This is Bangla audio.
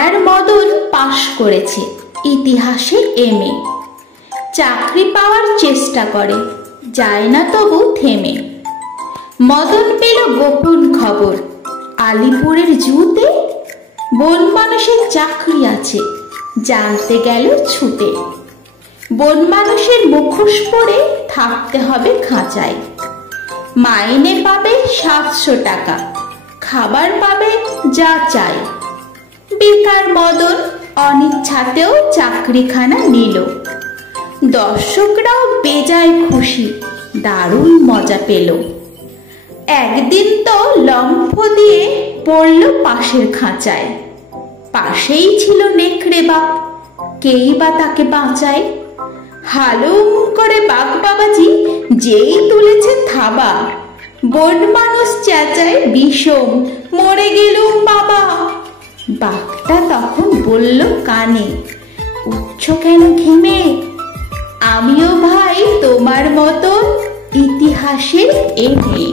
পাড়ার মদন পাশ করেছে ইতিহাসে এমএ। চাকরি পাওয়ার চেষ্টা করে, যায় না তবু থেমে। মদন পেল গোপন খবর আলিপুরের জুতে বন মানুষের চাকরি আছে, জানতে গেল ছুটে। বন মানুষের মুখোশ পরে থাকতে হবে খাঁচায়, মাইনে পাবে 700 টাকা, খাবার পাবে যা চাই। বেকার মদন অনিচ্ছাতেও চাকরিখানা নিল। দর্শকরাও বেজায় খুশি, দারুণ মজা পেল। একদিন তো লম্ফ দিয়ে পড়ল পাশের খাঁচায়। পাশেই ছিল নেকড়ে বাপ, কেই বা তাকে বাঁচায়। হালুম করে বাঘ বাবাজি যেই তুলেছে থাবা, বন মানুষ চেঁচায় বিষম, মরে গেলুম বাবা। বাঘটা তখন বলল কানে, উঠছ কেন ঘেমে? আমিও ভাই তোমার মতন ইতিহাসের এমএ।